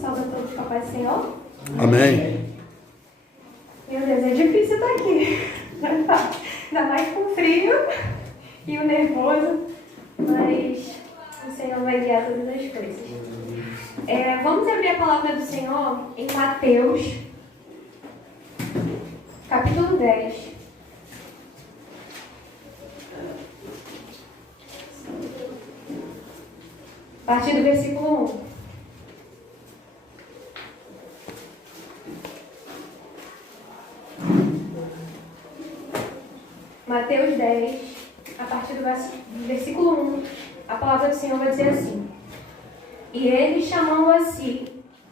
Salve a todos com a paz do Senhor. Amém. Meu Deus, é difícil estar aqui. Ainda mais com frio e o nervoso. Mas o Senhor vai guiar todas as coisas. Vamos abrir a palavra do Senhor em Mateus, capítulo 10. A partir do versículo 1. Mateus 10, a partir do versículo 1, a palavra do Senhor vai dizer assim: E ele, chamando a si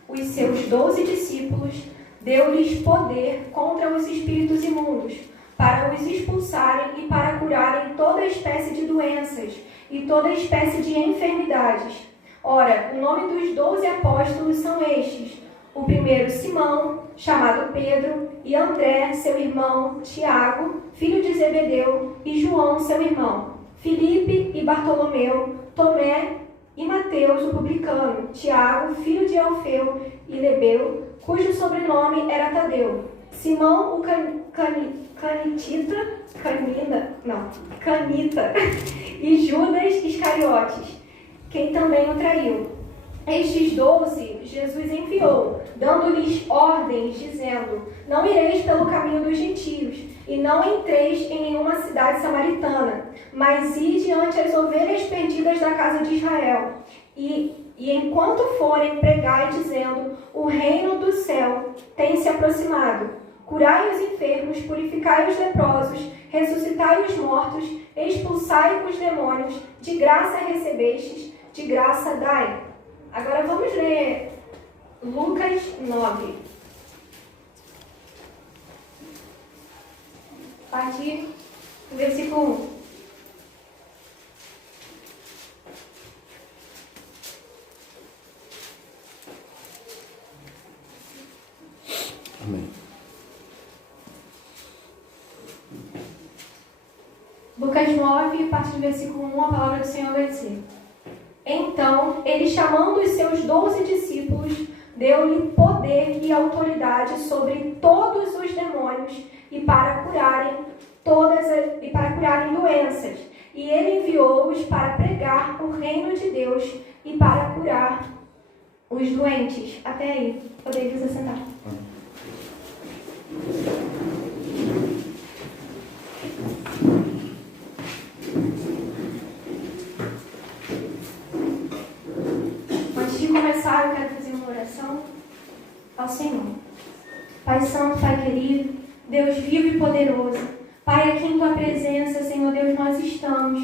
os seus 12 discípulos, deu-lhes poder contra os espíritos imundos, para os expulsarem e para curarem toda espécie de doenças e toda espécie de enfermidades. Ora, o nome dos 12 apóstolos são estes: o primeiro Simão, chamado Pedro, e André, seu irmão, Tiago, filho de Zebedeu, e João, seu irmão, Filipe e Bartolomeu, Tomé e Mateus, o publicano, Tiago, filho de Alfeu e Lebeu, cujo sobrenome era Tadeu, Simão o Canita e Judas Iscariotes, quem também o traiu. Estes 12 Jesus enviou, dando-lhes ordens, dizendo: Não ireis pelo caminho dos gentios, e não entreis em nenhuma cidade samaritana, mas ide ante as ovelhas perdidas da casa de Israel. E enquanto forem, pregai, dizendo: O reino do céu tem se aproximado. Curai os enfermos, purificai os leprosos, ressuscitai os mortos, expulsai os demônios, de graça recebestes, de graça dai. Agora vamos ler Lucas 9. A partir do versículo 1. Amém. Lucas 9, a partir do versículo 1, a palavra do Senhor vai dizer: Então, ele, chamando os seus 12 discípulos, deu-lhe poder e autoridade sobre todos os demônios e para curarem doenças. E ele enviou-os para pregar o reino de Deus e para curar os doentes. Até aí, podeis vos assentar. Começar, eu quero fazer uma oração ao Senhor. Pai Santo, Pai querido, Deus vivo e poderoso, Pai, aqui em Tua presença, Senhor Deus, nós estamos.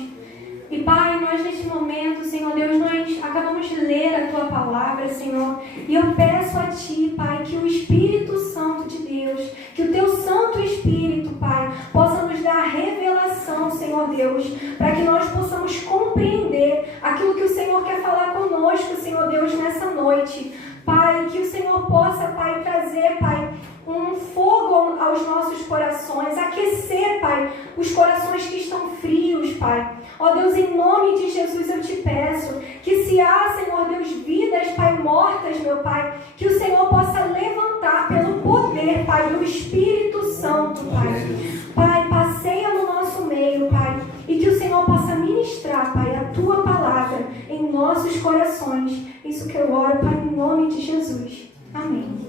E Pai, nós neste momento, Senhor Deus, nós acabamos de ler a Tua palavra, Senhor, e eu peço a Ti, Pai, que o Espírito Santo de Deus, que o Teu Santo Espírito, Pai, possa nos dar revelação, Senhor Deus, para que nós possamos compreender aquilo que o Senhor quer falar conosco, Senhor Deus, nessa noite. Pai, que o Senhor possa, Pai, trazer, Pai, um fogo aos nossos corações, aquecer, Pai, os corações que estão frios, Pai. Ó Deus, em nome de Jesus eu te peço que se há, Senhor Deus, vidas, Pai, mortas, meu Pai, que o Senhor possa levantar pelo poder, Pai, do Espírito Santo, Pai. Pai, passeia no nosso meio, Pai, e que o Senhor possa ministrar, Pai, a Tua palavra em nossos corações. Isso que eu oro, Pai, em nome de Jesus. Amém.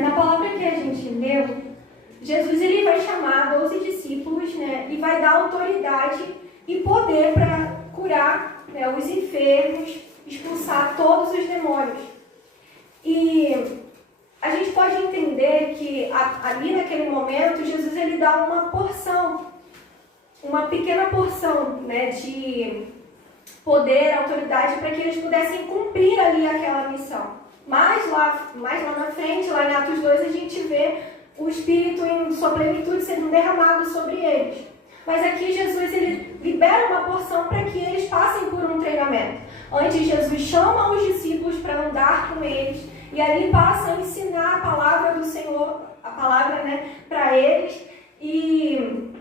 Na palavra que a gente leu, Jesus ele vai chamar 12 discípulos, né, e vai dar autoridade e poder para curar, né, os enfermos, expulsar todos os demônios. E a gente pode entender que ali naquele momento Jesus ele dá uma porção, uma pequena porção, né, de poder, autoridade para que eles pudessem cumprir ali aquela missão. Mais lá na frente, lá em Atos 2, a gente vê o Espírito em sua plenitude sendo derramado sobre eles. Mas aqui Jesus ele libera uma porção para que eles passem por um treinamento. Antes Jesus chama os discípulos para andar com eles e ali passa a ensinar a palavra do Senhor, a palavra, né, para eles. E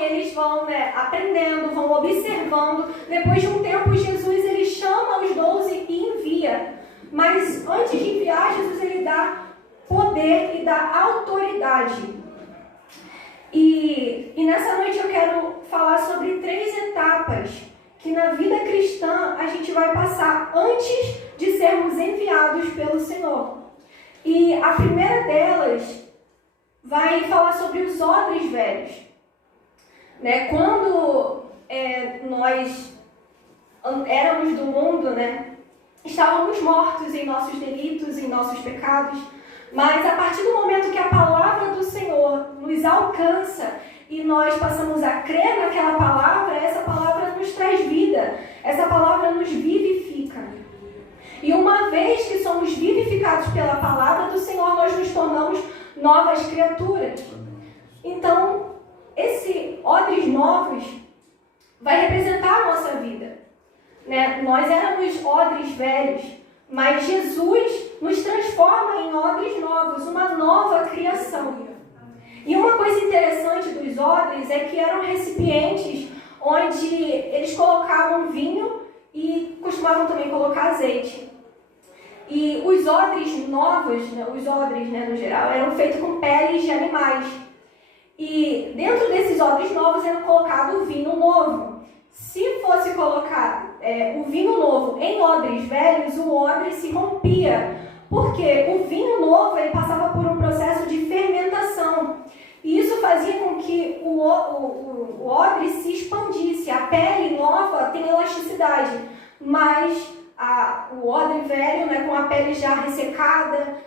e eles vão, aprendendo, vão observando. Depois de um tempo, Jesus ele chama os 12 e envia. Mas antes de enviar, Jesus ele dá poder e dá autoridade. E nessa noite eu quero falar sobre 3 etapas que na vida cristã a gente vai passar antes de sermos enviados pelo Senhor. E a primeira delas vai falar sobre os odres velhos. Quando nós éramos do mundo, estávamos mortos em nossos delitos, em nossos pecados. Mas a partir do momento que a palavra do Senhor nos alcança e nós passamos a crer naquela palavra, essa palavra nos traz vida, essa palavra nos vivifica. E uma vez que somos vivificados pela palavra do Senhor, nós nos tornamos novas criaturas. Então, esse odres novos vai representar a nossa vida. Nós éramos odres velhos, mas Jesus nos transforma em odres novos, uma nova criação. E uma coisa interessante dos odres é que eram recipientes onde eles colocavam vinho e costumavam também colocar azeite. E os odres novos, os odres no geral, eram feitos com peles de animais. E dentro desses odres novos era colocado o vinho novo. Se fosse colocar o vinho novo em odres velhos, o odre se rompia, porque o vinho novo ele passava por um processo de fermentação. E isso fazia com que o odre se expandisse. A pele nova tem elasticidade, mas o odre velho, com a pele já ressecada,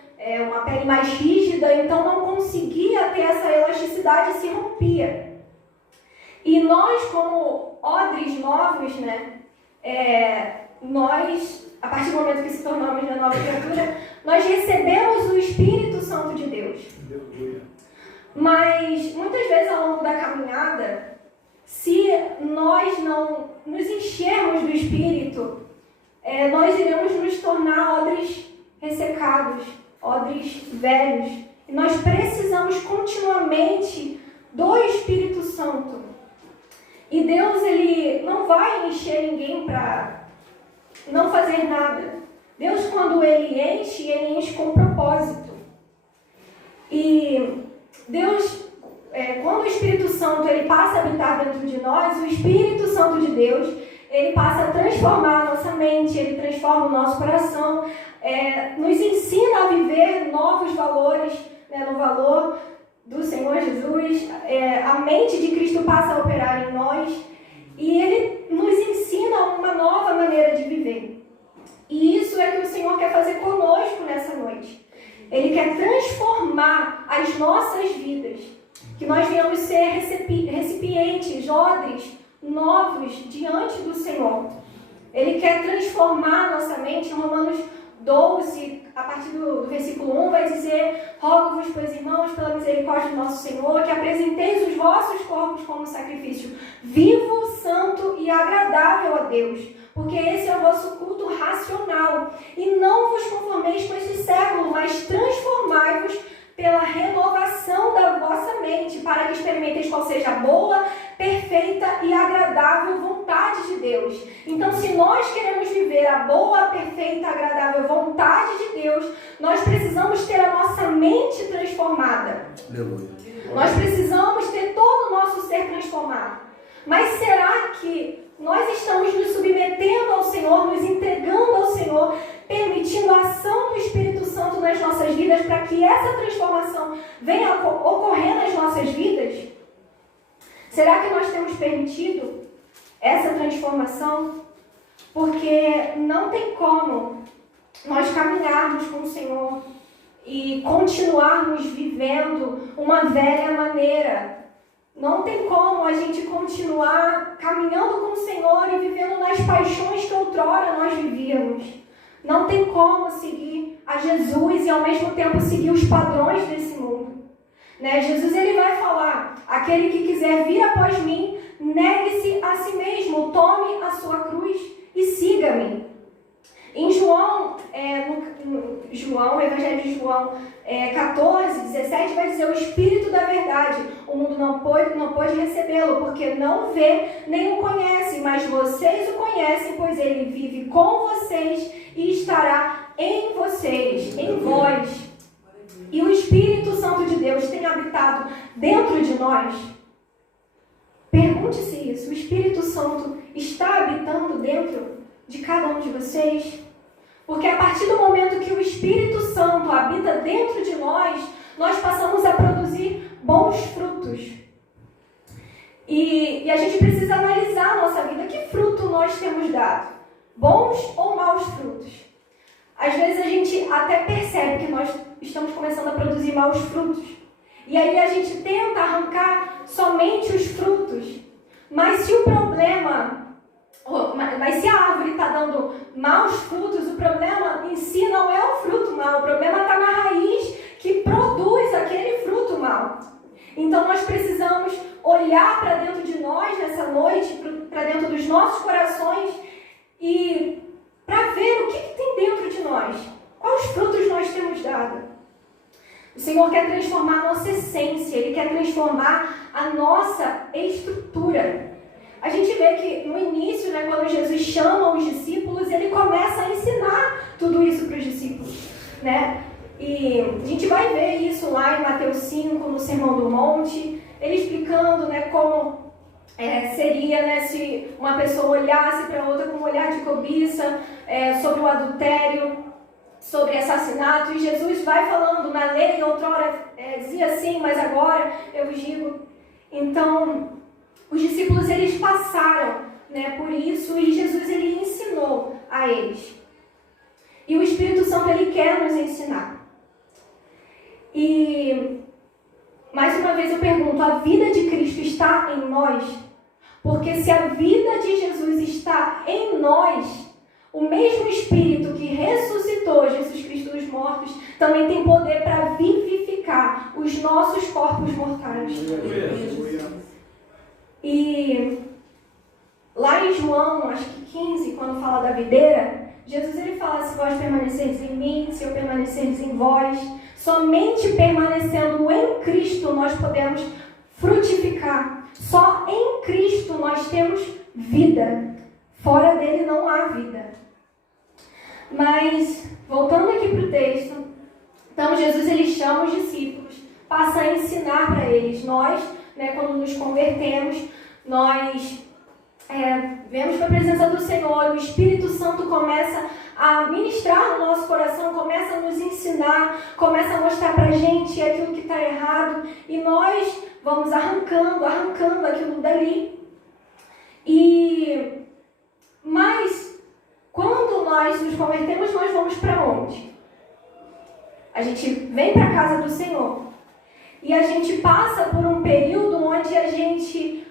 uma pele mais rígida, então não conseguia ter essa elasticidade e se rompia. E nós, como odres novos, nós, a partir do momento que se tornamos uma nova criatura, nós recebemos o Espírito Santo de Deus. Mas, muitas vezes ao longo da caminhada, se nós não nos enchermos do Espírito, nós iremos nos tornar odres ressecados, odres velhos. E nós precisamos continuamente do Espírito Santo. E Deus, ele não vai encher ninguém para não fazer nada. Deus, quando ele enche com propósito. E Deus, quando o Espírito Santo ele passa a habitar dentro de nós, o Espírito Santo de Deus, ele passa a transformar a nossa mente, ele transforma o nosso coração, nos ensina a viver novos valores, no valor do Senhor Jesus. A mente de Cristo passa a operar em nós e ele nos ensina uma nova maneira de viver. E isso é que o Senhor quer fazer conosco nessa noite. Ele quer transformar as nossas vidas, que nós venhamos ser recipientes, odres novos diante do Senhor. Ele quer transformar a nossa mente. Em Romanos 12, a partir do versículo 1, vai dizer: rogo-vos, pois, irmãos, pela misericórdia do nosso Senhor, que apresenteis os vossos corpos como sacrifício vivo, santo e agradável a Deus, porque esse é o vosso culto racional. E não vos conformeis com este século, mas transformai-vos pela renovação da vossa mente, para que experimenteis qual seja a boa, perfeita e agradável vontade de Deus. Então, se nós queremos viver a boa, perfeita e agradável vontade de Deus, nós precisamos ter a nossa mente transformada. Aleluia. Nós precisamos ter todo o nosso ser transformado. Mas será que nós estamos nos submetendo ao Senhor, nos entregando ao Senhor, permitindo a ação do Espírito Santo nas nossas vidas para que essa transformação venha a ocorrer nas nossas vidas? Será que nós temos permitido essa transformação? Porque não tem como nós caminharmos com o Senhor e continuarmos vivendo uma velha maneira. Não tem como a gente continuar caminhando com o Senhor e vivendo nas paixões que outrora nós vivíamos. Não tem como seguir a Jesus e ao mesmo tempo seguir os padrões desse mundo. Jesus ele vai falar: aquele que quiser vir após mim, negue-se a si mesmo, tome a sua cruz e siga-me. Em João, Evangelho de João 14, 17, vai dizer: o Espírito da verdade o mundo não não pôde recebê-lo, porque não vê nem o conhece, mas vocês o conhecem, pois ele vive com vocês e estará em vocês, em vós. E o Espírito Santo de Deus tem habitado dentro de nós. Pergunte-se isso. O Espírito Santo está habitando dentro de cada um de vocês? Porque a partir do momento que o Espírito Santo habita dentro de nós, nós passamos a produzir bons frutos. E a gente precisa analisar a nossa vida. Que fruto nós temos dado? Bons ou maus frutos? Às vezes a gente até percebe que nós estamos começando a produzir maus frutos. E aí a gente tenta arrancar somente os frutos. Mas se o problema... Mas se a árvore está dando maus frutos, o problema em si não é o fruto mau. O problema está na raiz que produz aquele fruto mau. Então nós precisamos olhar para dentro de nós nessa noite, para dentro dos nossos corações e para ver o que tem dentro de nós. Quais frutos nós temos dado? O Senhor quer transformar a nossa essência, Ele quer transformar a nossa estrutura. A gente vê que no início, quando Jesus chama os discípulos, Ele começa a ensinar tudo isso para os discípulos. E a gente vai ver isso lá em Mateus 5, no Sermão do Monte, Ele explicando como seria se uma pessoa olhasse para outra com um olhar de cobiça, sobre o adultério, sobre assassinato, e Jesus vai falando, na lei outrora dizia assim, mas agora eu vos digo. Então, os discípulos eles passaram por isso e Jesus ele ensinou a eles. E o Espírito Santo ele quer nos ensinar. E mais uma vez eu pergunto, a vida de Cristo está em nós? Porque se a vida de Jesus está em nós, o mesmo Espírito que ressuscitou Jesus Cristo dos mortos também tem poder para vivificar os nossos corpos mortais. E lá em João, acho que 15, quando fala da videira, Jesus ele fala, se vós permaneceres em mim, se eu permaneceres em vós, somente permanecendo em Cristo nós podemos frutificar. Só em Cristo nós temos vida. Fora dele não há vida. Mas, voltando aqui para o texto, então Jesus ele chama os discípulos, passa a ensinar para eles. Nós, quando nos convertemos, nós vemos para a presença do Senhor, o Espírito Santo começa a ministrar no nosso coração, começa a nos ensinar, começa a mostrar para a gente aquilo que está errado, e nós vamos arrancando aquilo dali. Mas, quando nós nos convertemos, nós vamos para onde? A gente vem para a casa do Senhor. E a gente passa por um período onde a gente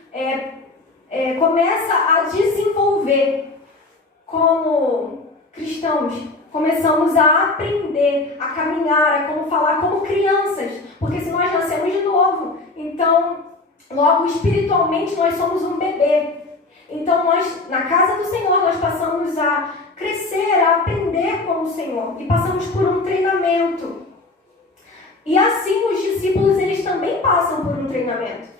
começa a desenvolver como cristãos. Começamos a aprender, a caminhar, a como falar como crianças. Porque se nós nascemos de novo, então, logo espiritualmente nós somos um bebê. Então nós, na casa do Senhor, nós passamos a crescer, a aprender com o Senhor. E passamos por um treinamento. E assim os discípulos, eles também passam por um treinamento.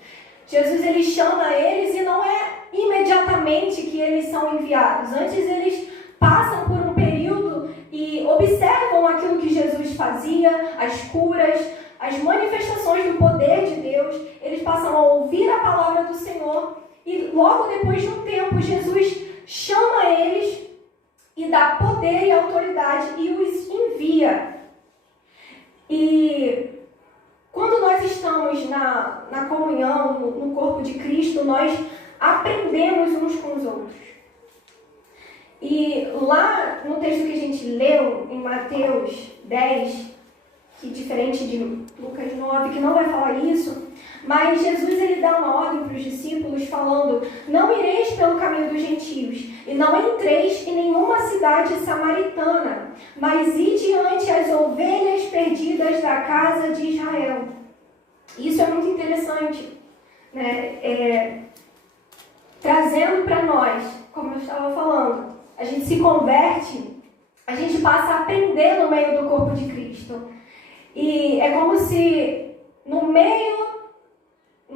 Jesus, ele chama eles e não é imediatamente que eles são enviados. Antes eles passam por um período e observam aquilo que Jesus fazia, as curas, as manifestações do poder de Deus. Eles passam a ouvir a palavra do Senhor e logo depois de um tempo Jesus chama eles e dá poder e autoridade e os envia. E quando nós estamos na comunhão, no corpo de Cristo, nós aprendemos uns com os outros. E lá no texto que a gente leu, em Mateus 10, que diferente de Lucas 9, que não vai falar isso, mas Jesus ele dá uma ordem para os discípulos falando, não ireis pelo caminho dos gentios, e não entreis em nenhuma cidade samaritana, mas ide ante as ovelhas perdidas da casa de Israel. Isso é muito interessante, trazendo para nós, como eu estava falando, a gente se converte, a gente passa a aprender no meio do corpo de Cristo. E é como se no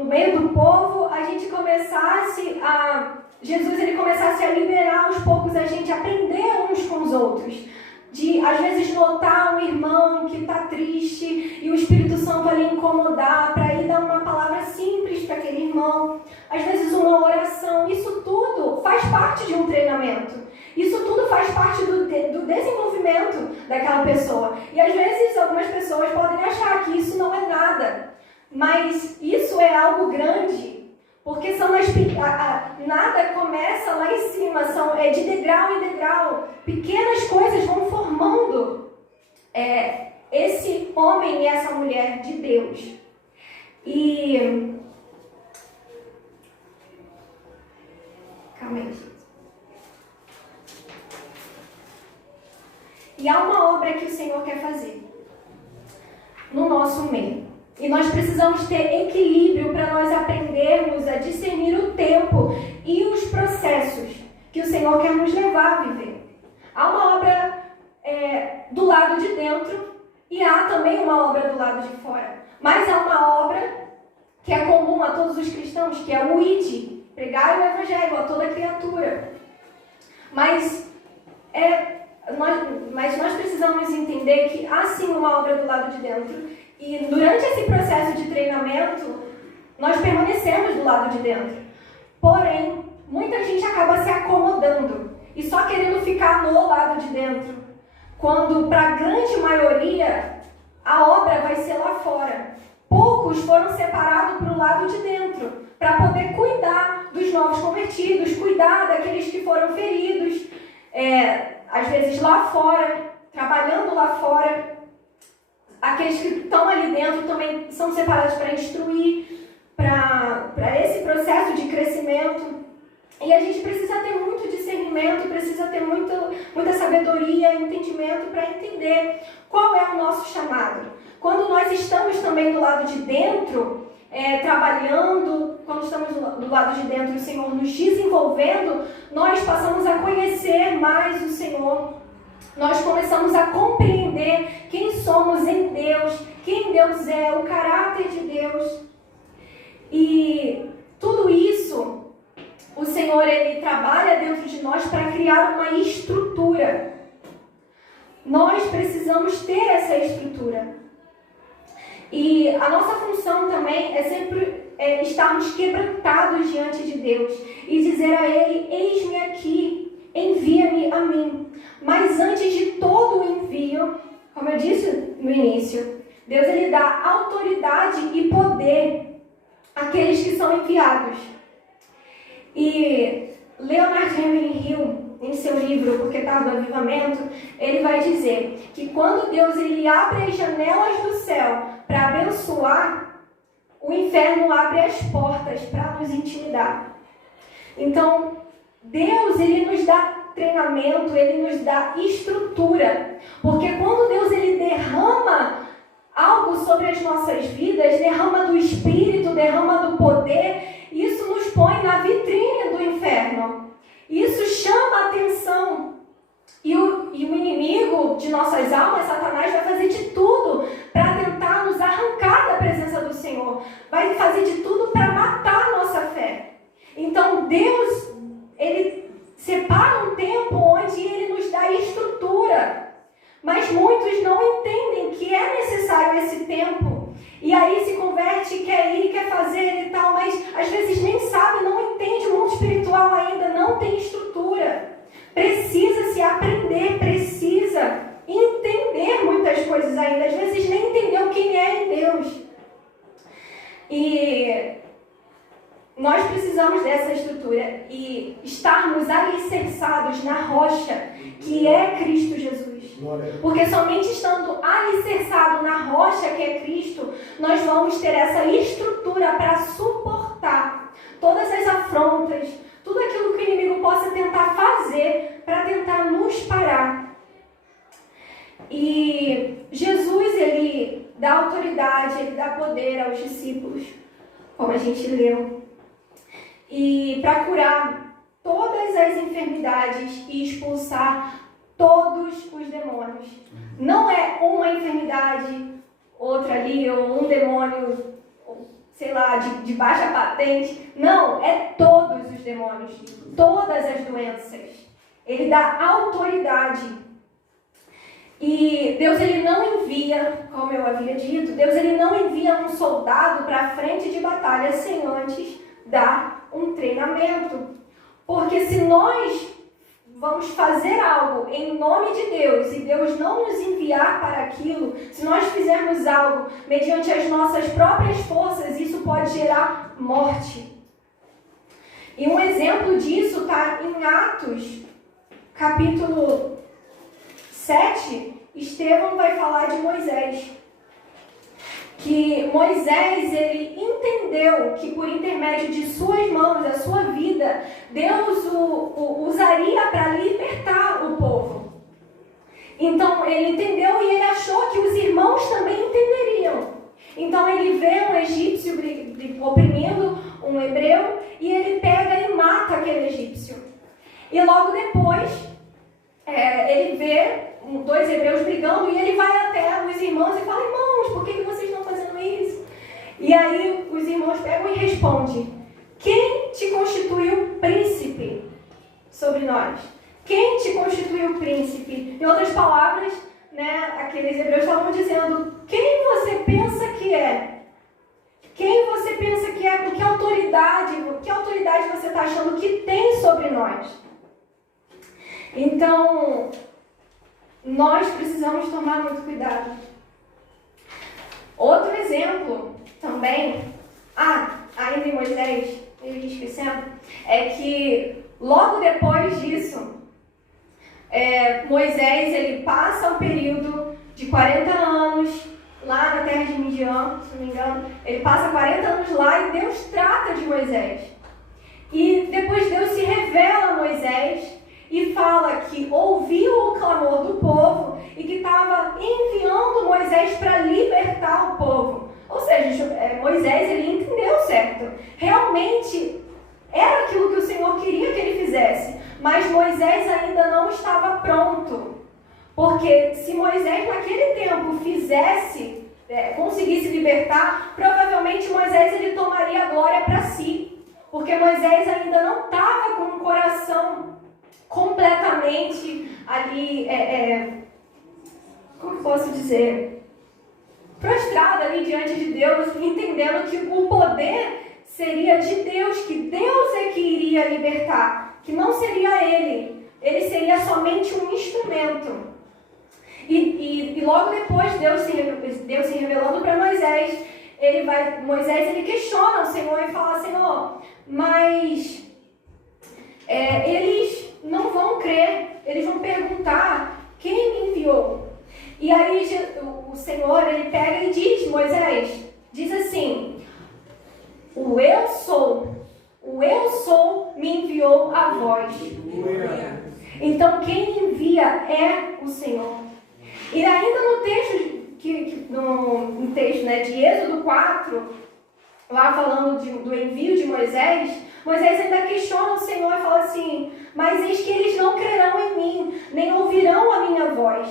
meio do povo, a gente começasse a... Jesus ele começasse a liberar aos poucos a gente aprender uns com os outros. De, às vezes, notar um irmão que está triste e o Espírito Santo ali incomodar para ir dar uma palavra simples para aquele irmão. Às vezes, uma oração. Isso tudo faz parte de um treinamento. Isso tudo faz parte do desenvolvimento daquela pessoa. E, às vezes, algumas pessoas podem achar que isso não é nada. Mas isso é algo grande. Porque são nada começa lá em cima, é de degrau em degrau. Pequenas coisas vão formando esse homem e essa mulher de Deus. E... Calma aí, gente. E há uma obra que o Senhor quer fazer no nosso meio. E nós precisamos ter equilíbrio para nós aprendermos a discernir o tempo e os processos que o Senhor quer nos levar a viver. Há uma obra do lado de dentro e há também uma obra do lado de fora. Mas há uma obra que é comum a todos os cristãos, que é o id, pregar o evangelho a toda criatura. Mas nós precisamos entender que há sim uma obra do lado de dentro. E durante esse processo de treinamento, nós permanecemos do lado de dentro. Porém, muita gente acaba se acomodando e só querendo ficar no lado de dentro. Quando, para a grande maioria, a obra vai ser lá fora. Poucos foram separados para o lado de dentro, para poder cuidar dos novos convertidos, cuidar daqueles que foram feridos, às vezes lá fora, trabalhando lá fora. Aqueles que estão ali dentro também são separados para instruir, para esse processo de crescimento. E a gente precisa ter muito discernimento, precisa ter muita sabedoria, entendimento para entender qual é o nosso chamado. Quando nós estamos também do lado de dentro, trabalhando, quando estamos do lado de dentro, o Senhor nos desenvolvendo, nós passamos a conhecer mais o Senhor. Nós começamos a compreender quem somos em Deus, quem Deus é, o caráter de Deus. E tudo isso, o Senhor, Ele trabalha dentro de nós para criar uma estrutura. Nós precisamos ter essa estrutura. E a nossa função também é sempre estarmos quebrantados diante de Deus e dizer a Ele: eis-me aqui, envia-me a mim. Mas antes de todo o envio, como eu disse no início, Deus ele dá autoridade e poder àqueles que são enviados. E Leonard Henry Hill, em seu livro Porque Tarda o Avivamento, ele vai dizer que quando Deus ele abre as janelas do céu para abençoar, o inferno abre as portas para nos intimidar. Então, Deus ele nos dá treinamento, ele nos dá estrutura, porque quando Deus ele derrama algo sobre as nossas vidas, derrama do Espírito, derrama do poder, isso nos põe na vitrine do inferno, isso chama a atenção, e o inimigo de nossas almas, Satanás, vai fazer de tudo para tentar nos arrancar da presença do Senhor, vai fazer de tudo para matar a nossa fé. Então Deus, ele separa um tempo onde Ele nos dá estrutura. Mas muitos não entendem que é necessário esse tempo. E aí se converte, quer ir, quer fazer e tal, mas às vezes nem sabe, não entende o mundo espiritual ainda, não tem estrutura. Precisa se aprender, precisa entender muitas coisas ainda. Às vezes nem entendeu quem é em Deus. E nós precisamos dessa estrutura e estarmos alicerçados na rocha, que é Cristo Jesus. Porque somente estando alicerçado na rocha, que é Cristo, nós vamos ter essa estrutura para suportar todas as afrontas, tudo aquilo que o inimigo possa tentar fazer para tentar nos parar. E Jesus, ele dá autoridade, ele dá poder aos discípulos, como a gente leu. E para curar todas as enfermidades e expulsar todos os demônios. Não é uma enfermidade, outra ali, ou um demônio. sei lá, de baixa patente. Não, é todos os demônios, todas as doenças. Ele dá autoridade. E Deus, ele não envia, como eu havia dito, Deus, ele não envia um soldado para a frente de batalha sem antes dar um treinamento. Porque se nós vamos fazer algo em nome de Deus e Deus não nos enviar para aquilo, se nós fizermos algo mediante as nossas próprias forças, isso pode gerar morte. E um exemplo disso está em Atos, capítulo 7, Estevão vai falar de Moisés. Que Moisés, ele entendeu que por intermédio de suas mãos, da sua vida, Deus o usaria para libertar o povo. Então ele entendeu e ele achou que os irmãos também entenderiam. Então ele vê um egípcio oprimindo um hebreu e ele pega e mata aquele egípcio. E logo depois ele vê 2 hebreus brigando e ele vai até os irmãos e fala: irmãos, por que vocês estão fazendo isso? E aí os irmãos pegam e respondem: quem te constituiu príncipe sobre nós? Quem te constituiu príncipe? Em outras palavras, aqueles hebreus estavam dizendo: quem você pensa que é? Quem você pensa que é? Que autoridade você está achando que tem sobre nós? Então, nós precisamos tomar muito cuidado. Outro exemplo também, ainda em Moisés, eu ia esquecendo, é que logo depois disso, Moisés, ele passa um período de 40 anos lá na terra de Midian, se não me engano. Ele passa 40 anos lá e Deus trata de Moisés. E depois Deus se revela a Moisés e fala que ouviu o clamor do povo e que estava enviando Moisés para libertar o povo. Ou seja, Moisés, ele entendeu certo. Realmente era aquilo que o Senhor queria que ele fizesse, mas Moisés ainda não estava pronto. Porque se Moisés naquele tempo conseguisse libertar, provavelmente Moisés ele tomaria a glória para si. Porque Moisés ainda não estava com o coração completamente ali, como posso dizer, prostrado ali diante de Deus, entendendo que o poder seria de Deus, que Deus é que iria libertar, que não seria ele seria somente um instrumento. E logo depois, Deus se revelando para Moisés, Moisés ele questiona o Senhor e fala: Senhor, mas eles não vão crer, eles vão perguntar quem me enviou. E aí o Senhor, ele pega e diz: Moisés, diz assim: o eu sou me enviou a vós. Então quem envia é o Senhor. E ainda no texto no texto de Êxodo 4, lá falando do envio de Moisés, Moisés ainda questiona o Senhor e fala assim: mas eis que eles não crerão em mim, nem ouvirão a minha voz,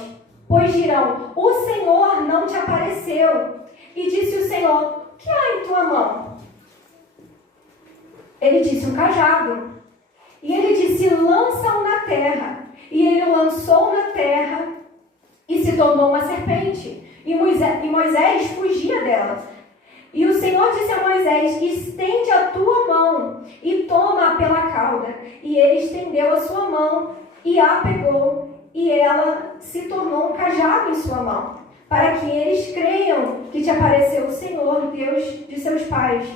pois dirão: o Senhor não te apareceu. E disse o Senhor: o que há em tua mão? Ele disse: um cajado. E ele disse: lança-o na terra. E ele o lançou na terra e se tornou uma serpente. E Moisés fugia dela. E o Senhor disse a Moisés: estende a tua mão e toma-a pela cauda. E ele estendeu a sua mão e a pegou, e ela se tornou um cajado em sua mão, para que eles creiam que te apareceu o Senhor, Deus de seus pais.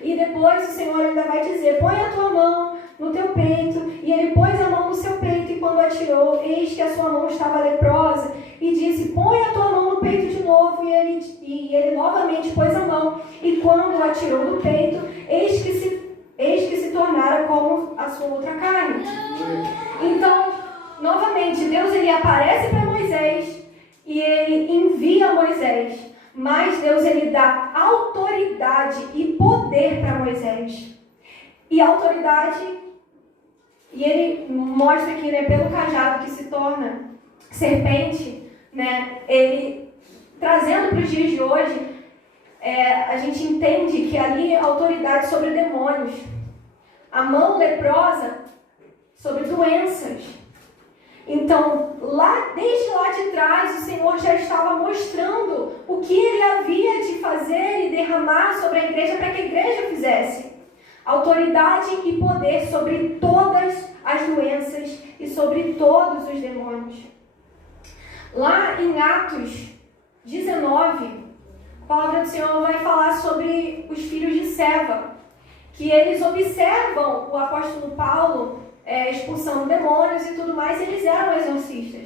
E depois o Senhor ainda vai dizer: põe a tua mão no teu peito. E ele pôs a mão no seu peito, e quando atirou, eis que a sua mão estava leprosa. E disse: põe a tua mão no peito de novo. E ele novamente pôs a mão, e quando atirou do peito, eis que se tornara como a sua outra carne. Então, novamente, Deus ele aparece para Moisés e ele envia Moisés. Mas Deus ele dá autoridade e poder para Moisés. E autoridade, e ele mostra aqui, pelo cajado que se torna serpente, ele trazendo para os dias de hoje, a gente entende que ali a autoridade sobre demônios, a mão leprosa sobre doenças. Então, desde lá de trás, o Senhor já estava mostrando o que Ele havia de fazer e derramar sobre a igreja para que a igreja fizesse. Autoridade e poder sobre todas as doenças e sobre todos os demônios. Lá em Atos 19, a palavra do Senhor vai falar sobre os filhos de Seva, que eles observam o apóstolo Paulo expulsando demônios e tudo mais, eles eram exorcistas.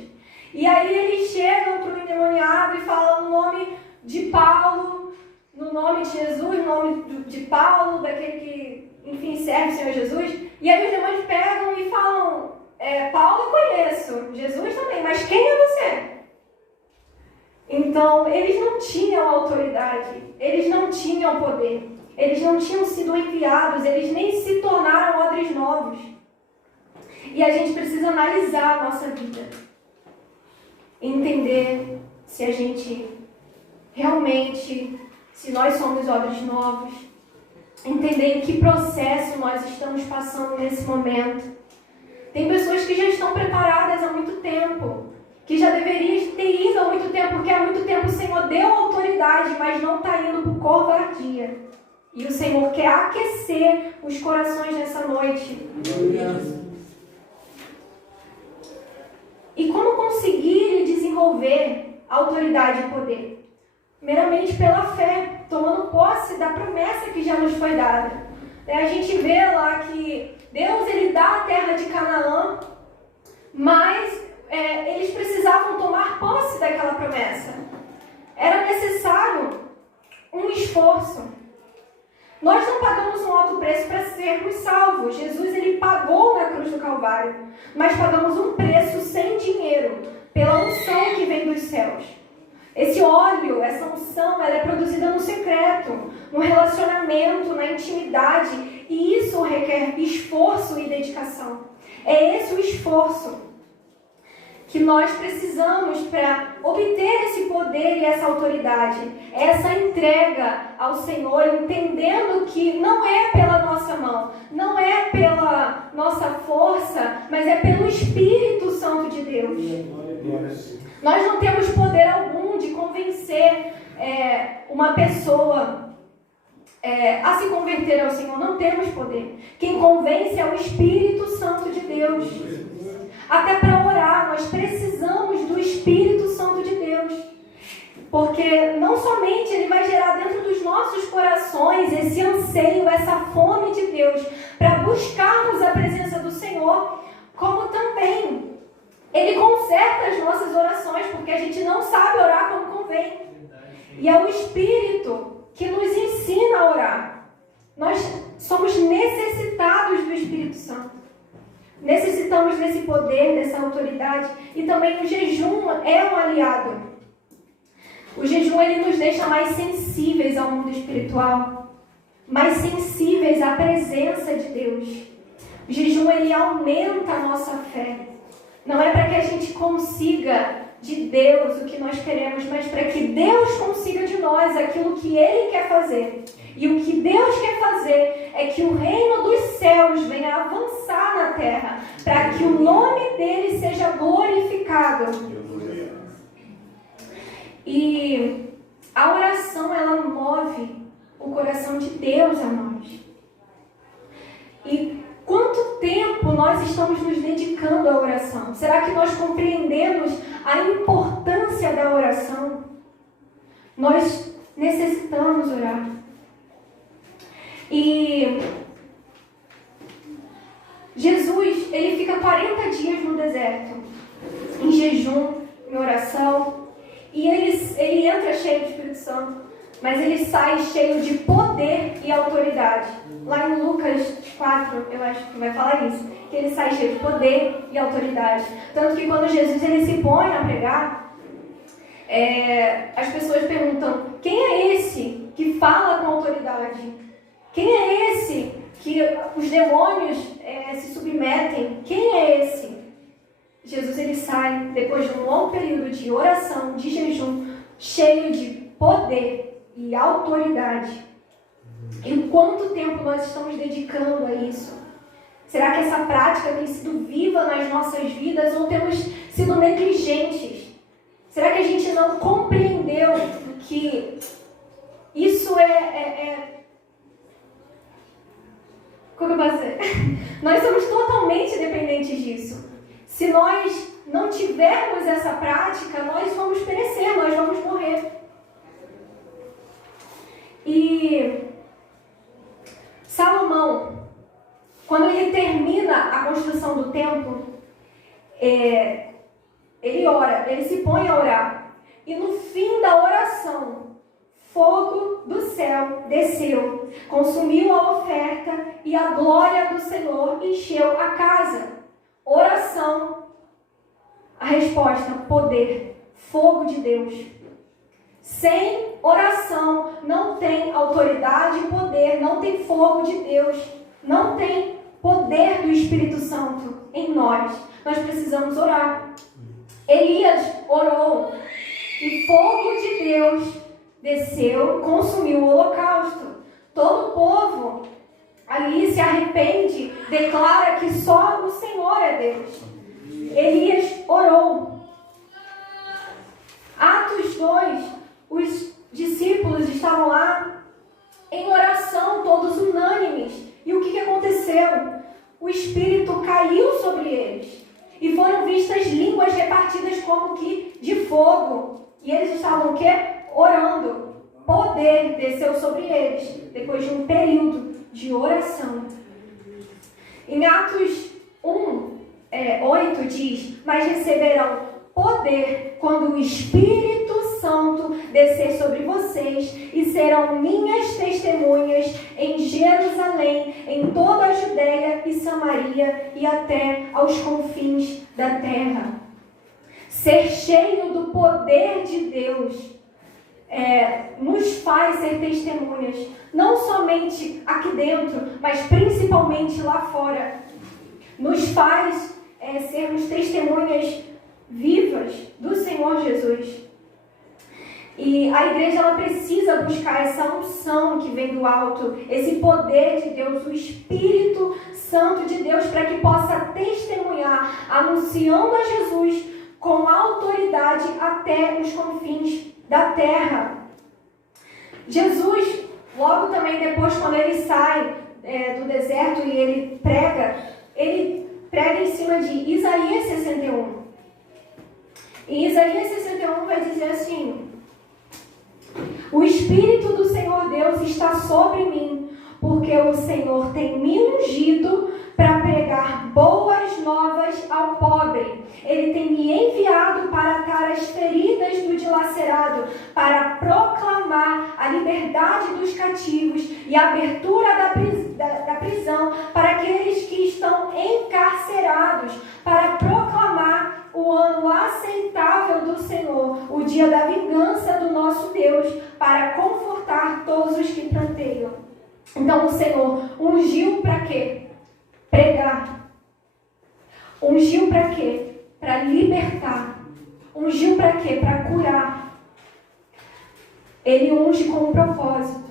E aí eles chegam para o endemoniado e falam no nome de Paulo, no nome de Jesus, no nome de Paulo, daquele que, enfim, serve o Senhor Jesus. E aí os demônios pegam e falam, Paulo eu conheço, Jesus também, mas quem é você? Então, eles não tinham autoridade, eles não tinham poder, eles não tinham sido enviados, eles nem se tornaram odres novos. E a gente precisa analisar a nossa vida, entender se a gente realmente, se nós somos odres novos, entender em que processo nós estamos passando nesse momento. Tem pessoas que já estão preparadas há muito tempo, que já deveriam ter ido há muito tempo, porque há muito tempo o Senhor deu autoridade, mas não está indo por covardia. E o Senhor quer aquecer os corações nessa noite. E como conseguir desenvolver autoridade e poder? Meramente pela fé, tomando posse da promessa que já nos foi dada. A gente vê lá que Deus ele dá a terra de Canaã, mas eles precisavam tomar posse daquela promessa. Era necessário um esforço. Nós não pagamos um alto preço para sermos salvos. Jesus ele pagou na cruz do Calvário, mas pagamos um preço sem dinheiro, pela unção que vem dos céus. Esse óleo, essa unção, ela é produzida no secreto, no relacionamento, na intimidade, e isso requer esforço e dedicação. É esse o esforço que nós precisamos para obter esse poder e essa autoridade. Essa entrega ao Senhor, entendendo que não é pela nossa mão, não é pela nossa força, mas é pelo Espírito Santo de Deus. Nós não temos poder algum de convencer uma pessoa a se converter ao Senhor. Não temos poder. Quem convence é o Espírito Santo de Deus. Até para orar, nós precisamos do Espírito Santo de Deus. Porque não somente Ele vai gerar dentro dos nossos corações esse anseio, essa fome de Deus, para buscarmos a presença do Senhor, como também Ele conserta as nossas orações, porque a gente não sabe orar como convém. E é o Espírito que nos ensina a orar. Nós somos necessitados do Espírito Santo. Necessitamos desse poder, dessa autoridade. E também o jejum é um aliado. O jejum ele nos deixa mais sensíveis ao mundo espiritual, mais sensíveis à presença de Deus. O jejum ele aumenta a nossa fé. Não é para que a gente consiga de Deus o que nós queremos, mas para que Deus consiga de nós aquilo que Ele quer fazer. E o que Deus quer fazer é que o reino dos céus venha avançar na terra, para que o nome dele seja glorificado. E a oração, ela move o coração de Deus a nós. E quanto tempo nós estamos nos dedicando à oração? Será que nós compreendemos a importância da oração? Nós necessitamos orar. E Jesus, ele fica 40 dias no deserto, em jejum, em oração, e ele entra cheio do Espírito Santo, mas ele sai cheio de poder e autoridade. Lá em Lucas 4, eu acho que vai falar isso, que ele sai cheio de poder e autoridade. Tanto que quando Jesus ele se põe a pregar, as pessoas perguntam: quem é esse que fala com autoridade? Quem é esse que os demônios se submetem? Quem é esse? Jesus ele sai depois de um longo período de oração, de jejum, cheio de poder e autoridade. E quanto tempo nós estamos dedicando a isso? Será que essa prática tem sido viva nas nossas vidas ou temos sido negligentes? Será que a gente não compreendeu que isso Como eu posso dizer? Nós somos totalmente dependentes disso. Se nós não tivermos essa prática, nós vamos perecer, nós vamos morrer. E Salomão, quando ele termina a construção do templo, ele ora, ele se põe a orar. E no fim da oração, fogo do céu desceu, consumiu a oferta e a glória do Senhor encheu a casa. Oração, a resposta, poder, fogo de Deus. Sem oração não tem autoridade e poder, não tem fogo de Deus, não tem poder do Espírito Santo em nós. Nós precisamos orar. Elias orou e fogo de Deus desceu, consumiu o holocausto. Todo o povo ali se arrepende, declara que só o Senhor é Deus. Elias orou. Atos 2, os discípulos estavam lá em oração, todos unânimes. E o que aconteceu? O Espírito caiu sobre eles. E foram vistas línguas repartidas como que de fogo. E eles estavam o quê? Orando. Poder desceu sobre eles, depois de um período de oração. Em Atos 8 diz: mas receberão poder quando o Espírito Santo descer sobre vocês e serão minhas testemunhas em Jerusalém, em toda a Judéia e Samaria e até aos confins da terra. Ser cheio do poder de Deus nos faz ser testemunhas, não somente aqui dentro, mas principalmente lá fora. Nos faz sermos testemunhas vivas do Senhor Jesus. E a igreja ela precisa buscar essa unção que vem do alto, esse poder de Deus, o Espírito Santo de Deus, para que possa testemunhar, anunciando a Jesus com autoridade até os confins da terra. Jesus, logo também depois, quando ele sai do deserto e ele prega em cima de Isaías 61. Em Isaías 61 vai dizer assim: o Espírito do Senhor Deus está sobre mim, porque o Senhor tem me ungido para pregar boas novas ao pobre. Ele tem me enviado para atar as feridas do dilacerado, para proclamar a liberdade dos cativos e a abertura da prisão para aqueles que estão encarcerados, para proclamar o ano aceitável do Senhor, o dia da vingança do nosso Deus, para confortar todos os que planteiam. Então o Senhor ungiu para quê? Pregar. Ungiu para quê? Para libertar. Ungiu para quê? Para curar. Ele unge com um propósito.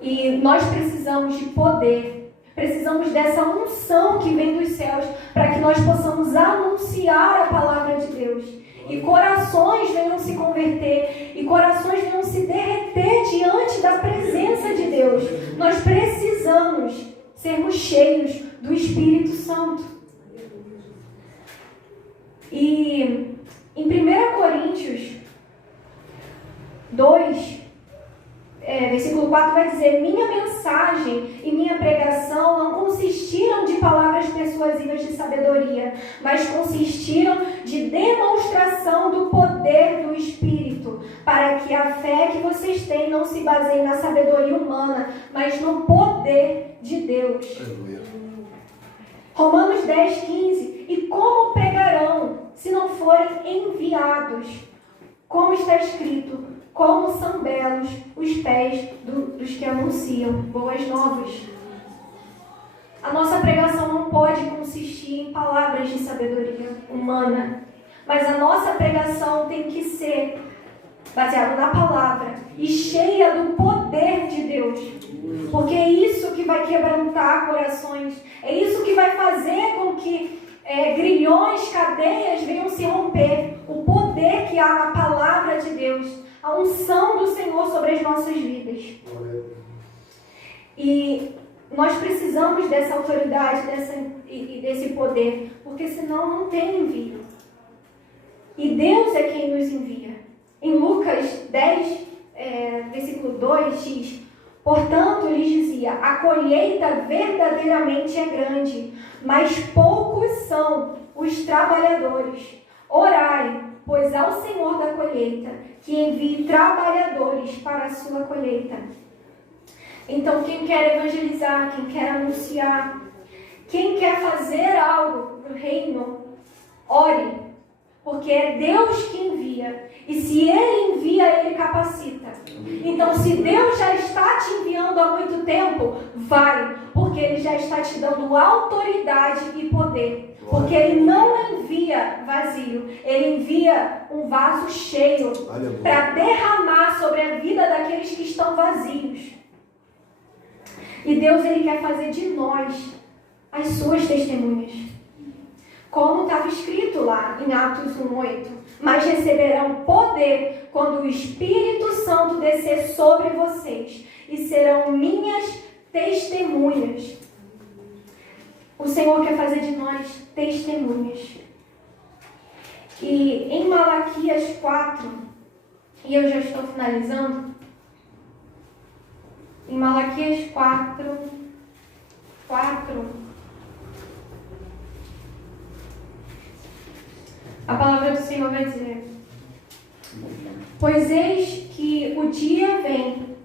E nós precisamos de poder. Precisamos dessa unção que vem dos céus para que nós possamos anunciar a palavra de Deus. E corações venham se converter. E corações venham se derreter diante da presença de Deus. Nós precisamos sermos cheios do Espírito Santo. E em 1 Coríntios 2, versículo 4 vai dizer: minha mensagem e minha pregação não consistiram de palavras persuasivas de sabedoria, mas consistiram de demonstração do poder do Espírito, para que a fé que vocês têm não se baseie na sabedoria humana, mas no poder de Deus. Romanos 10, 15. E como pregarão se não forem enviados? Como está escrito: como são belos os pés dos que anunciam boas novas. A nossa pregação não pode consistir em palavras de sabedoria humana, mas a nossa pregação tem que ser baseado na palavra e cheia do poder de Deus. Porque é isso que vai quebrantar corações, é isso que vai fazer com que grilhões, cadeias venham se romper. O poder que há na palavra de Deus, a unção do Senhor sobre as nossas vidas. E nós precisamos dessa autoridade e desse poder, porque senão não tem envio. E Deus é quem nos envia. Em Lucas 10, versículo 2 diz: portanto, lhes dizia, a colheita verdadeiramente é grande, mas poucos são os trabalhadores. Orai, pois ao Senhor da colheita, que envie trabalhadores para a sua colheita. Então, quem quer evangelizar, quem quer anunciar, quem quer fazer algo para o reino, ore, porque é Deus que envia. E se Ele envia, Ele capacita. Então, se Deus já está te enviando há muito tempo, vai, porque Ele já está te dando autoridade e poder. Porque Ele não envia vazio, Ele envia um vaso cheio para derramar sobre a vida daqueles que estão vazios. E Deus, Ele quer fazer de nós as suas testemunhas. Como estava escrito lá em Atos 1:8. Mas receberão poder quando o Espírito Santo descer sobre vocês. E serão minhas testemunhas. O Senhor quer fazer de nós testemunhas. E em Malaquias 4, e eu já estou finalizando. Em Malaquias 4, a palavra do Senhor vai dizer: pois eis que o dia vem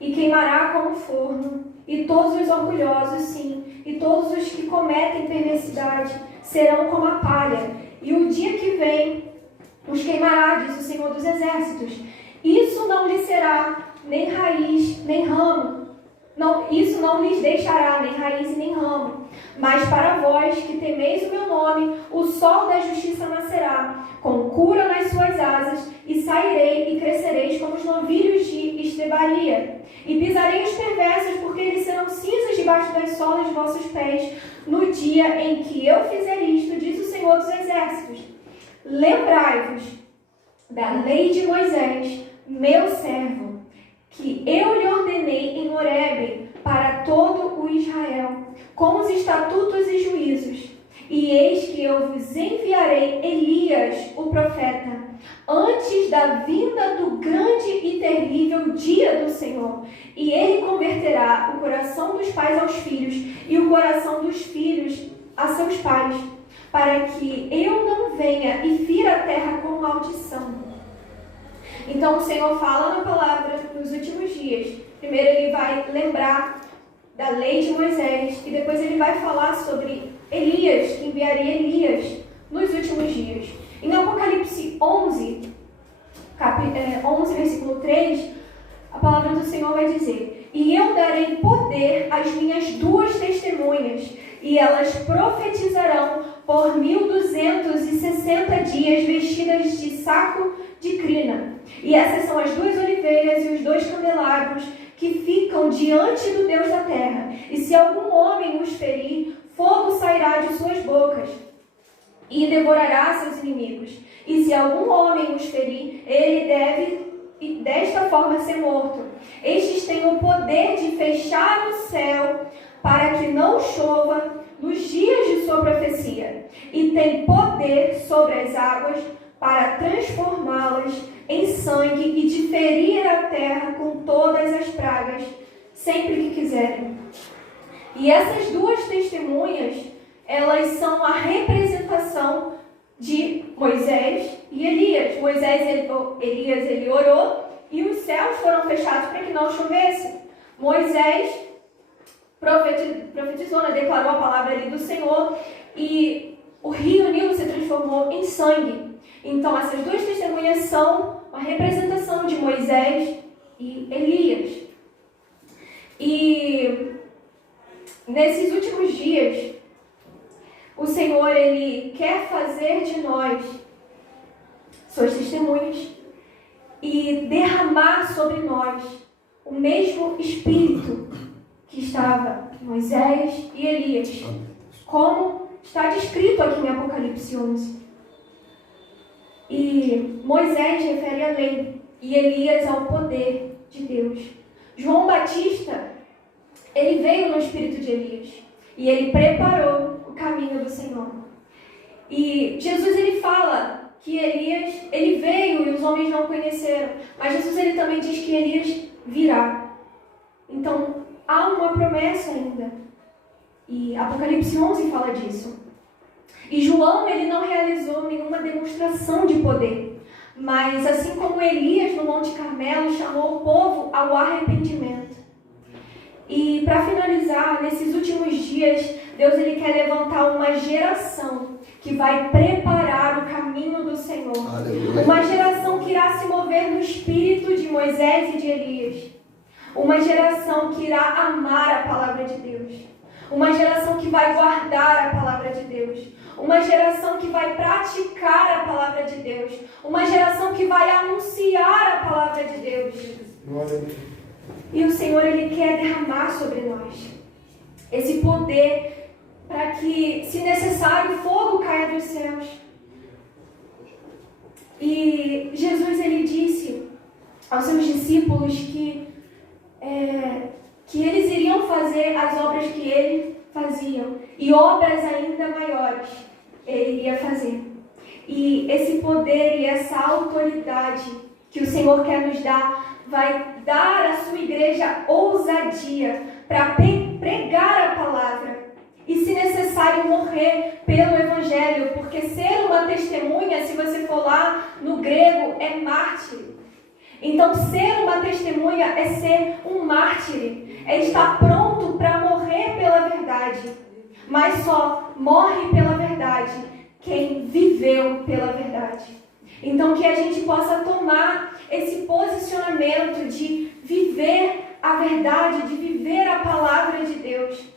e queimará como forno, e todos os orgulhosos, sim, e todos os que cometem perversidade serão como a palha, e o dia que vem os queimará, diz o Senhor dos Exércitos. Isso não lhes será nem raiz, nem ramo. Não, isso não lhes deixará nem raiz e nem ramo. Mas para vós que temeis o meu nome, o sol da justiça nascerá, com cura nas suas asas, e sairei e crescereis como os novilhos de estrebaria. E pisarei os perversos, porque eles serão cinzas debaixo das solas de vossos pés, no dia em que eu fizer isto, diz o Senhor dos Exércitos. Lembrai-vos da lei de Moisés, meu servo, que eu lhe ordenei em Horebe para todo o Israel, com os estatutos e juízos. E eis que eu vos enviarei Elias, o profeta, antes da vinda do grande e terrível dia do Senhor. E ele converterá o coração dos pais aos filhos e o coração dos filhos a seus pais, para que eu não venha e fira a terra com maldição. Então o Senhor fala na palavra nos últimos dias. Primeiro ele vai lembrar da lei de Moisés e depois ele vai falar sobre Elias, que enviaria Elias nos últimos dias. Em Apocalipse 11, versículo 3, a palavra do Senhor vai dizer: e eu darei poder às minhas duas testemunhas, e elas profetizarão por 1260 dias, vestidas de saco de crina. E essas são as duas oliveiras e os dois candelabros que ficam diante do Deus da terra. E se algum homem os ferir, fogo sairá de suas bocas e devorará seus inimigos. E se algum homem os ferir, ele deve desta forma ser morto. Estes têm o poder de fechar o céu para que não chova nos dias de sua profecia, e tem poder sobre as águas para transformá-las em sangue e de ferir a terra com todas as pragas, sempre que quiserem. E essas duas testemunhas, elas são a representação de Moisés e Elias. Elias ele orou e os céus foram fechados para que não chovesse. Moisés profetizou, declarou a palavra ali do Senhor, e o rio Nilo se transformou em sangue. Então essas duas testemunhas são uma representação de Moisés e Elias. E nesses últimos dias, o Senhor ele quer fazer de nós suas testemunhas e derramar sobre nós o mesmo Espírito que estava em Moisés e Elias, como está descrito aqui em Apocalipse 11. E Moisés refere à lei e Elias ao poder de Deus. João Batista, ele veio no espírito de Elias e ele preparou o caminho do Senhor. E Jesus, ele fala que Elias, ele veio e os homens não conheceram, mas Jesus, ele também diz que Elias virá. Então, há uma promessa ainda. E Apocalipse 11 fala disso. E João, ele não realizou nenhuma demonstração de poder, mas assim como Elias no Monte Carmelo chamou o povo ao arrependimento. E para finalizar, nesses últimos dias, Deus, ele quer levantar uma geração que vai preparar o caminho do Senhor. Aleluia. Uma geração que irá se mover no espírito de Moisés e de Elias. Uma geração que irá amar a palavra de Deus. Uma geração que vai guardar a palavra de Deus. Uma geração que vai praticar a palavra de Deus. Uma geração que vai anunciar a palavra de Deus. E o Senhor, ele quer derramar sobre nós esse poder para que, se necessário, fogo caia dos céus. E Jesus, ele disse aos seus discípulos que eles iriam fazer as obras que ele fazia, e obras ainda maiores ele iria fazer. E esse poder e essa autoridade que o Senhor quer nos dar, vai dar à sua igreja ousadia para pregar a palavra. E, se necessário, morrer pelo Evangelho, porque ser uma testemunha, se você for lá no grego, é mártir. Então, ser uma testemunha é ser um mártir, é estar pronto para morrer pela verdade. Mas só morre pela verdade quem viveu pela verdade. Então, que a gente possa tomar esse posicionamento de viver a verdade, de viver a palavra de Deus.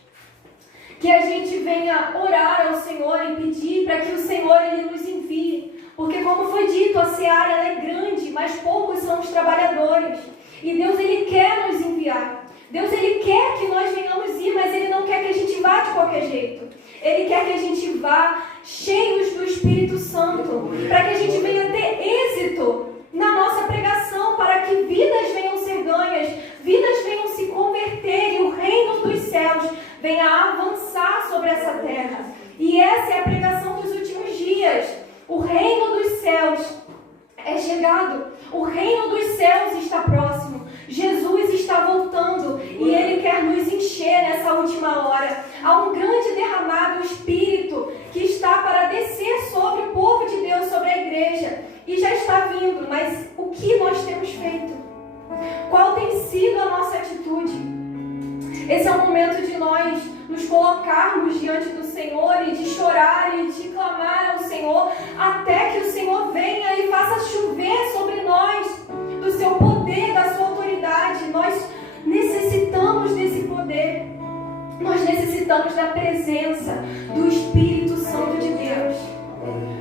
Que a gente venha orar ao Senhor e pedir para que o Senhor, ele nos envie. Porque, como foi dito, a seara ela é grande, mas poucos são os trabalhadores. E Deus, ele quer nos enviar. Deus, ele quer que nós venhamos ir, mas ele não quer que a gente vá de qualquer jeito. Ele quer que a gente vá cheios do Espírito Santo, para que a gente venha ter êxito na nossa pregação, para que vidas venham ser ganhas, vidas venham se converter e o reino dos céus venha avançar sobre essa terra. E essa é a pregação dos últimos dias. O reino dos céus é chegado. O reino dos céus está próximo. Jesus está voltando e ele quer nos encher nessa última hora. Há um grande derramado Espírito que está para descer sobre o povo de Deus, sobre a igreja. E já está vindo, mas o que nós temos feito? Qual tem sido a nossa atitude? Esse é o momento de nós nos colocarmos diante do Senhor e de chorar e de clamar ao Senhor até que o Senhor venha e faça chover sobre nós do seu poder, da sua autoridade. Nós necessitamos desse poder. Nós necessitamos da presença do Espírito Santo de Deus.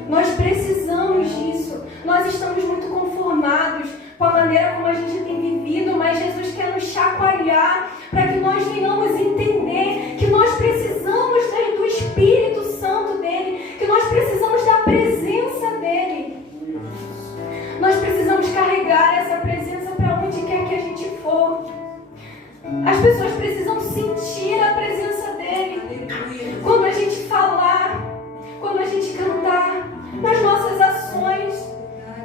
Nós precisamos disso. Nós estamos muito conformados com a maneira como a gente tem vivido, mas Jesus quer nos chacoalhar para que nós venhamos entender que nós precisamos do Espírito Santo dele, que nós precisamos da presença dele. Nós precisamos carregar essa presença para onde quer que a gente for. As pessoas precisam sentir a presença dele. Quando a gente falar, quando a gente cantar, nas nossas ações,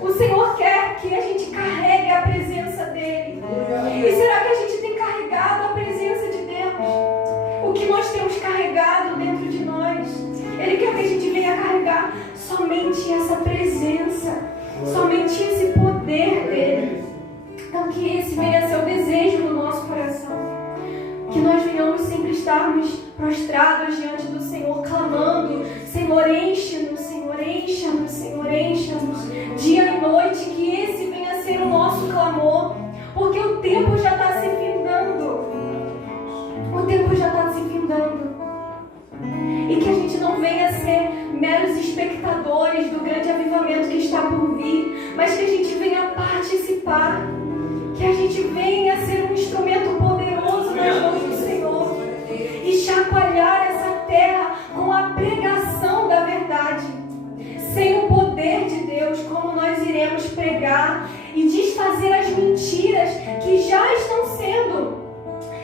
o Senhor quer que a gente carregue a presença dele. E será que a gente tem carregado a presença de Deus? O que nós temos carregado dentro de nós? Ele quer que a gente venha carregar somente essa presença, somente esse poder dele. Então que esse venha a ser o desejo do nosso coração. Que nós venhamos sempre estarmos prostrados diante do Senhor, clamando: Senhor, enche-nos, Senhor, encha-nos, Senhor, encha-nos, dia e noite. Que esse venha a ser o nosso clamor, porque o tempo já está se findando. O tempo já está se findando. E que a gente não venha ser meros espectadores do grande avivamento que está por vir, mas que a gente venha participar, que a gente venha ser um instrumento poderoso nas mãos do Senhor e chacoalhar essa terra com a pregação da verdade. Sem o poder de Deus, como nós iremos pregar e desfazer as mentiras que já estão sendo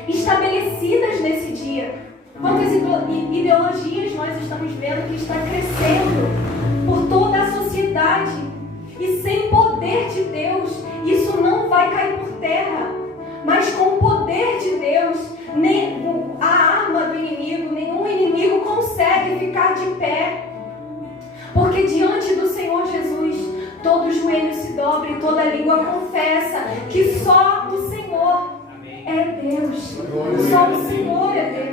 estabelecidas nesse dia? Quantas ideologias nós estamos vendo que está crescendo por toda a sociedade, e sem poder de Deus isso não vai cair por terra. Mas com o poder de Deus, nem a arma do inimigo, nenhum inimigo consegue ficar de pé, porque diante do Senhor Jesus todo joelho se dobra e toda língua confessa que só o Senhor é Deus. Só o Senhor é Deus.